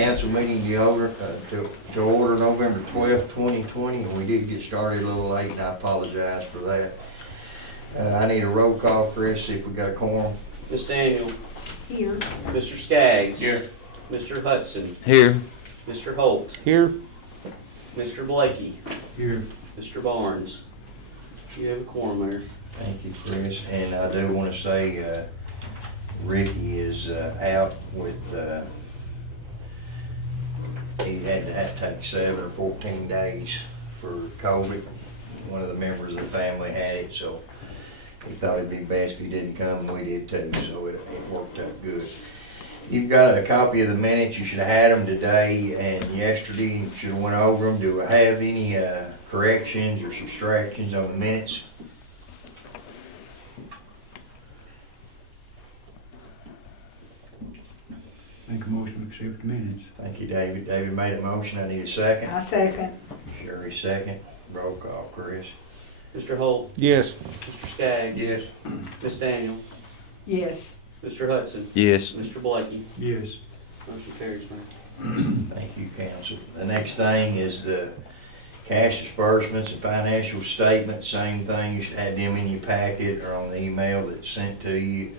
council meeting to order November 12th, 2020, and we did get started a little late, and I apologize for that. I need a roll call, Chris, see if we got a quorum. Ms. Daniel. Here. Mr. Skaggs. Here. Mr. Hudson. Here. Mr. Holt. Here. Mr. Blakey. Here. Mr. Barnes. You have a quorum there. Thank you, Chris, and I do want to say Ricky is out with, he had to take 7 or 14 days for COVID. One of the members of the family had it, so he thought it'd be best if he didn't come, and we did too, so it worked out good. You've got a copy of the minutes. You should have had them today and yesterday. You should have went over them. Do I have any corrections or subtractions on the minutes? Make a motion to accept the minutes. Thank you, David. David made a motion. I need a second. I second. Sherry, second. Roll call, Chris. Mr. Holt. Yes. Mr. Skaggs. Yes. Ms. Daniel. Yes. Mr. Hudson. Yes. Mr. Blakey. Yes. Motion carries, Mayor. Thank you, council. The next thing is the cash disbursements and financial statements. Same thing. You should have them in your packet or on the email that's sent to you.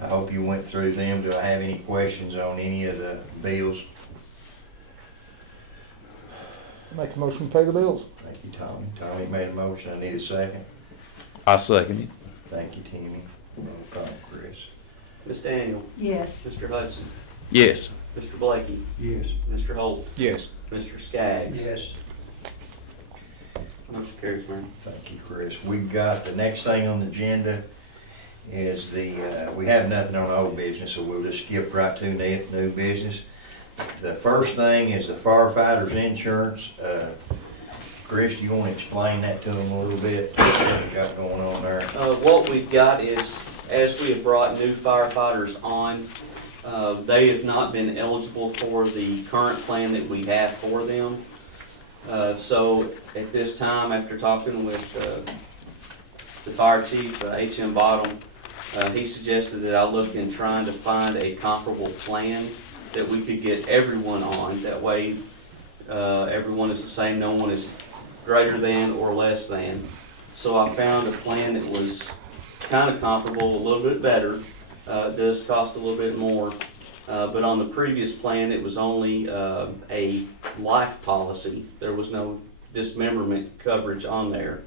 I hope you went through them. Do I have any questions on any of the bills? Make a motion to pay the bills. Thank you, Tommy. Tommy made a motion. I need a second. I second it. Thank you, Timmy. Roll call, Chris. Ms. Daniel. Yes. Mr. Hudson. Yes. Mr. Blakey. Yes. Mr. Holt. Yes. Mr. Skaggs. Yes. Motion carries, Mayor. Thank you, Chris. We've got, the next thing on the agenda is we have nothing on old business, so we'll just skip right to new business. The first thing is the Firefighters Insurance. Chris, do you want to explain that to them a little bit, what we got going on there? What we've got is, as we have brought new firefighters on, they have not been eligible for the current plan that we have for them. So at this time, after talking with the fire chief, H.M. Bottom, he suggested that I look in trying to find a comparable plan that we could get everyone on. That way, everyone is the same, no one is greater than or less than. So I found a plan that was kind of comparable, a little bit better. It does cost a little bit more. But on the previous plan, it was only a life policy. There was no dismemberment coverage on there.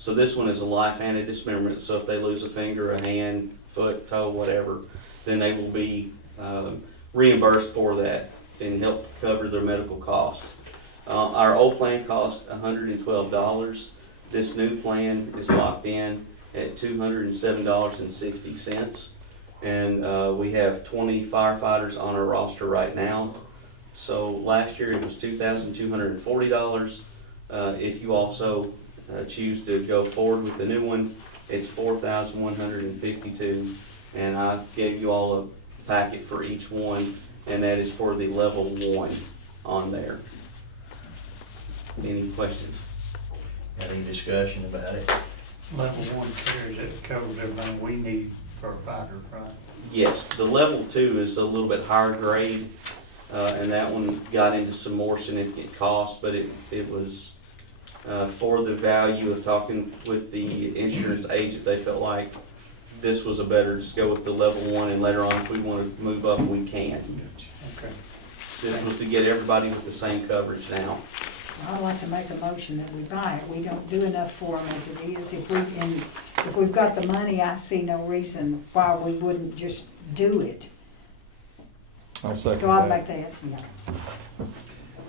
So this one is a life and a dismemberment. So if they lose a finger, a hand, foot, toe, whatever, then they will be reimbursed for that and help cover their medical costs. Our old plan cost $112. This new plan is locked in at $207.60. And we have 20 firefighters on our roster right now. So last year it was $2,240. If you also choose to go forward with the new one, it's $4,152. And I gave you all a packet for each one, and that is for the level 1 on there. Any questions? Got any discussion about it? Level 1 covers everything we need for a fighter, right? Yes, the level 2 is a little bit higher grade, and that one got into some more significant costs, but it was for the value of talking with the insurance agent. They felt like this was a better, just go with the level 1, and later on if we want to move up, we can. Okay. This was to get everybody with the same coverage now. I'd like to make a motion that we buy it. We don't do enough for them as it is. If we've got the money, I see no reason why we wouldn't just do it. I'll second So I'd that. make that, yeah.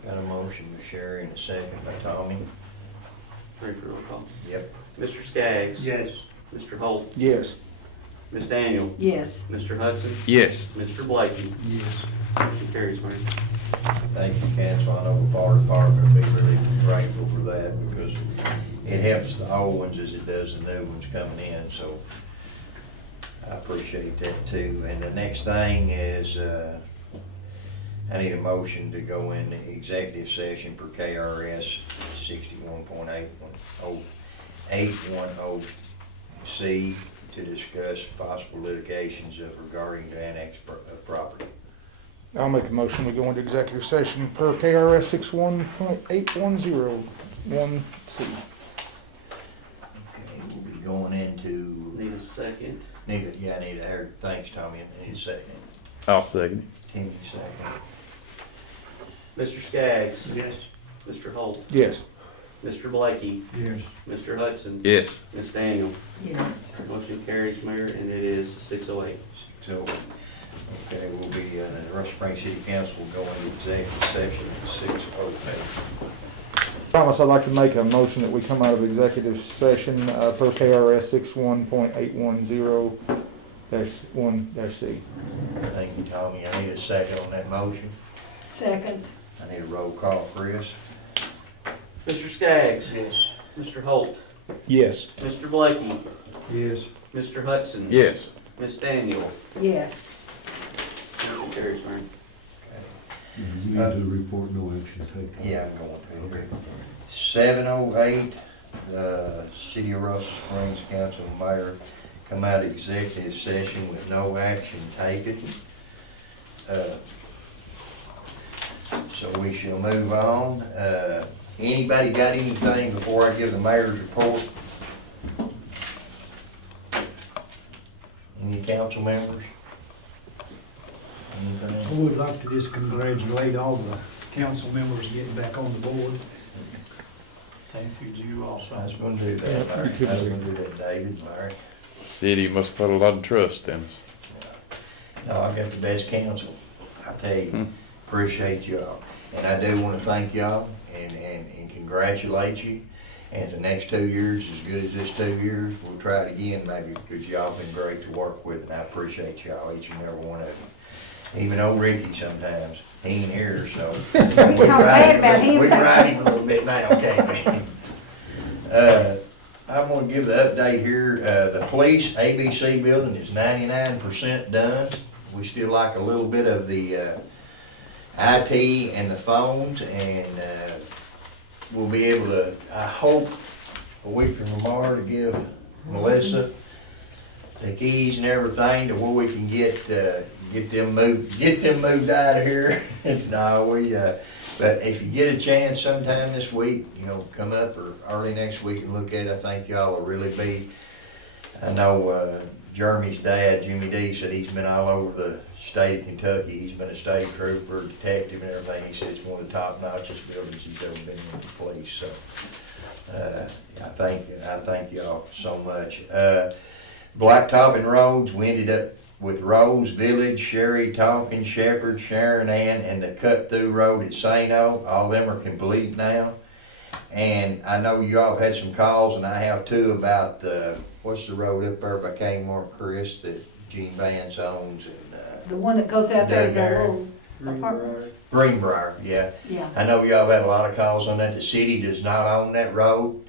Got a motion with Sherry and a second by Tommy. Ready for roll call? Yep. Mr. Skaggs. Yes. Mr. Holt. Yes. Ms. Daniel. Yes. Mr. Hudson. Yes. Mr. Blakey. Yes. Motion carries, Mayor. Thank you, council. I know the fire department will be really grateful for that because it helps the old ones as it does the new ones coming in, so I appreciate that too. And the next thing is, I need a motion to go into executive session per KRS 61.810C to discuss possible litigations regarding the annex of property. I'll make a motion, we go into executive session per KRS 61.8101C. Okay, we'll be going into, Need a second? I need a, thanks, Tommy, I need a second. I'll second Timmy, second. Mr. Skaggs? Yes. Mr. Holt? Yes. Mr. Blakey? Yes. Mr. Hudson? it. Yes. Ms. Daniel? Yes. Motion carries, Mayor, and it is 6:08. So, okay, we'll be, the Rush Springs City Council will go into executive session at 6:08. Thomas, I'd like to make a motion that we come out of executive session per KRS 61.810-1-C. Thank you, Tommy. I need a second on that motion. Second. I need a roll call, Chris. Mr. Skaggs? Yes. Mr. Holt? Yes. Mr. Blakey? Yes. Mr. Hudson? Yes. Ms. Daniel? Yes. Motion carries, Mayor. You need to report no action taken. Yeah, I'm going to. 7:08, the City of Russell Springs Council and Mayor come out of executive session with no action taken. So we shall move on. Anybody got anything before I give the mayor's report? Any council members? I Anything? would like to just congratulate all the council members getting back on the board. Thank you, you also. I was gonna do that, Larry. I was gonna do that, David, Larry. City must put a lot of trust in us. No, I got the best counsel, I tell you, appreciate y'all. And I do wanna thank y'all and congratulate you. And if the next 2 years is as good as this 2 years, we'll try it again maybe, because y'all been great to work with, and I appreciate y'all, each and every one of you. Even old Ricky sometimes, he ain't here, so. We talk bad about him. We can ride him a little bit now, can't we? I'm gonna give the update here, the police ABC building is 99% done. We still like a little bit of the, IT and the phones, and, we'll be able to, I hope, a week from tomorrow to give Melissa the keys and everything to where we can get them moved out of here. No, but if you get a chance sometime this week, come up or early next week and look at it, I think y'all will really be. I know, Jeremy's dad, Jimmy D, said he's been all over the state of Kentucky. He's been a state trooper, detective and everything. He said it's one of the top notchest buildings he's ever been in with the police, so, I thank y'all so much. Blacktopping roads, we ended up with Rose Village, Sherry, Tonkin, Shepherd, Sharon Ann, and the cut-through road at St. O. All them are complete now. And I know y'all had some calls, and I have too, about what's the road up there by Kmart, Chris, that Gene Vance owns, and, The one that goes out there to the Doug little apartments. Greenbrier, yeah. Yeah. I know y'all had a lot of calls on that. The city does not own that road,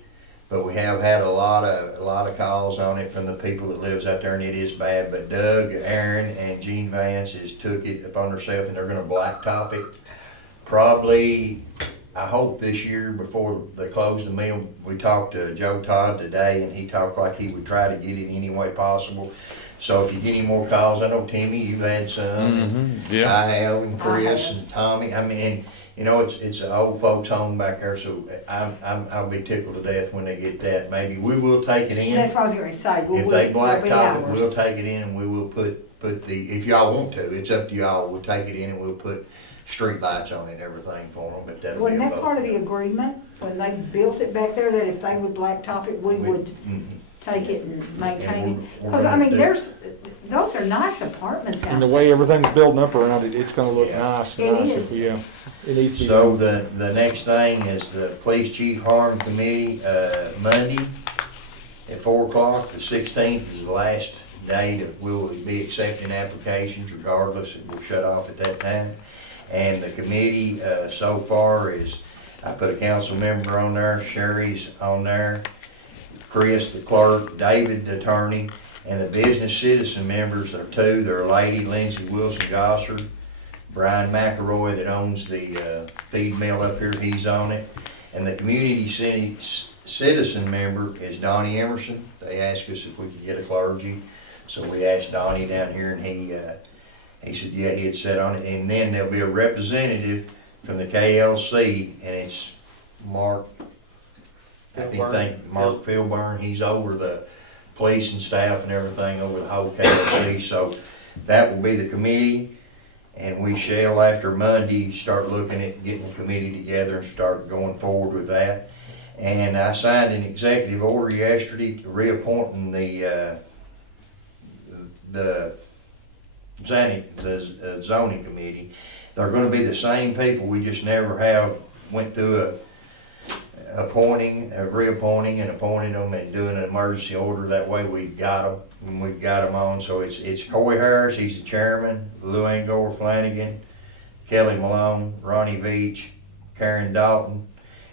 but we have had a lot of calls on it from the people that lives out there, and it is bad. But Doug, Aaron, and Gene Vance has took it upon themselves, and they're gonna blacktop it. Probably, I hope this year before they close the mill. We talked to Joe Todd today, and he talked like he would try to get it any way possible. So if you get any more calls, I know Timmy, you've had some. Yeah. I have, and Chris I have. and Tommy. I mean, it's an old folks home back there, so I'll be tickled to death when they get that. Maybe we will take it in. That's what I was gonna say. If they blacktop it, ours. we'll take it in and we will put the, if y'all want to, it's up to y'all. We'll take it in and we'll put street lights on it and everything for them, but that'll be Wasn't a that vote. part of the agreement, when they built it back there, that if they would blacktop it, we would Mhm. take it and maintain And it? we're Cause I gonna mean, do- those are nice apartments out And the there. way everything's building up around it, it's gonna look Yeah. nice. It Nice is. It needs to be. So the next thing is the Police Chief Harm Committee, Monday at 4 o'clock. The 16th is the last day that we'll be accepting applications regardless. It will shut off at that time. And the committee, so far is, I put a council member on there, Sherry's on there, Chris, the clerk, David, the attorney, and the business citizen members are two. They're a lady, Lindsay Wilson Gossard, Brian McElroy that owns the feed mill up here, he's on it. And the community citizen member is Donnie Emerson. They asked us if we could get a clergy. So we asked Donnie down here, and He said, yeah, he had sat on it, and then there'll be a representative from the KLC, and it's Mark, I think Mark Philburn, he's over the police and staff and everything over the whole KLC, so that will be the committee, and we shall, after Monday, start looking at getting the committee together and start going forward with that. And I signed an executive order yesterday reappointing the zoning committee. They're gonna be the same people, we just never have went through reappointing and appointing them and doing an emergency order. That way we've got them, and we've got them on. So it's Coy Harris, he's the chairman, Lou Angor Flanagan, Kelly Malone, Ronnie Veach, Karen Dalton,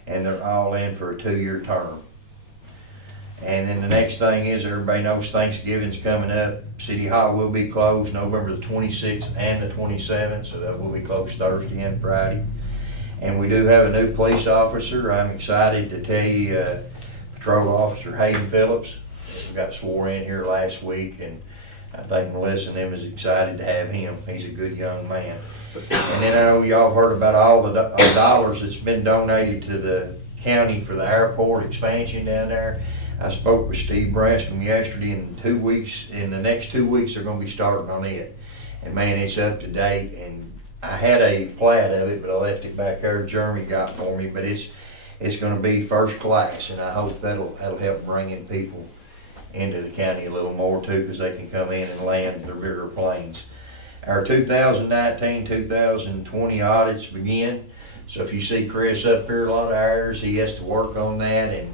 and they're all in for a 2-year term. And then the next thing is, everybody knows Thanksgiving's coming up. City Hall will be closed November the 26th and the 27th, so that will be closed Thursday and Friday. And we do have a new police officer. I'm excited to tell you, Patrol Officer Hayden Phillips. We got sworn in here last week, and I think Melissa and them is excited to have him. He's a good young man. And then I know y'all heard about all the dollars that's been donated to the county for the airport expansion down there. I spoke with Steve Branscombe yesterday, and in the next 2 weeks, they're gonna be starting on it. And man, it's up to date, and I had a plat of it, but I left it back there, Jeremy got for me, but it's gonna be first class, and I hope that'll help bringing people into the county a little more too, because they can come in and land their bigger planes. Our 2019-2020 audits begin. So if you see Chris up here, a lot of hours, he has to work on that, and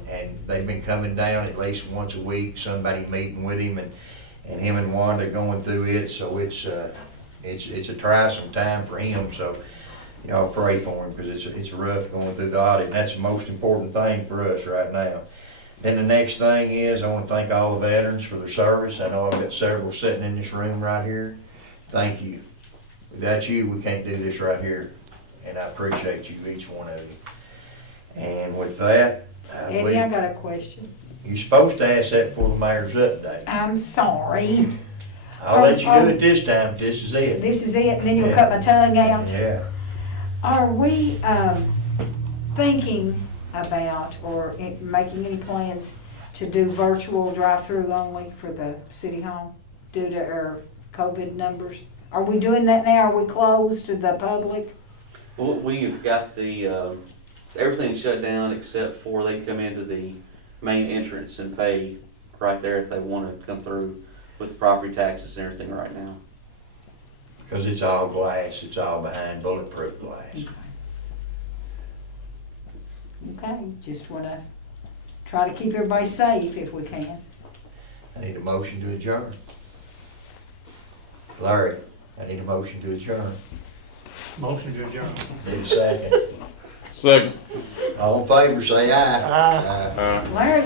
they've been coming down at least once a week, somebody meeting with him, and him and Wanda going through it, so it's a tiresome time for him, so y'all pray for him, because it's rough going through the audit, and that's the most important thing for us right now. Then the next thing is, I want to thank all the veterans for their service. I know I've got several sitting in this room right here. Thank you. Without you, we can't do this right here. And I appreciate you, each one of you. And with that, Eddie, I got a question. You're supposed to ask that before the mayor's update. I'm sorry. I'll let you do it this time, if this is it. This is it, and then you'll cut my tongue out? Yeah. Are we thinking about or making any plans to do virtual drive-through only for the city hall due to our COVID numbers? Are we doing that now? Are we closed to the public? Well, we've got the, everything shut down except for they come into the main entrance and pay right there if they want to come through with property taxes and everything right now. Because it's all glass, it's all behind bulletproof glass. Okay, just wanna try to keep everybody safe if we can. I need a motion to adjourn. Larry, I need a motion to adjourn. Motion to adjourn. Need a second. Second. All in favor, say aye. Aye. Aye. Larry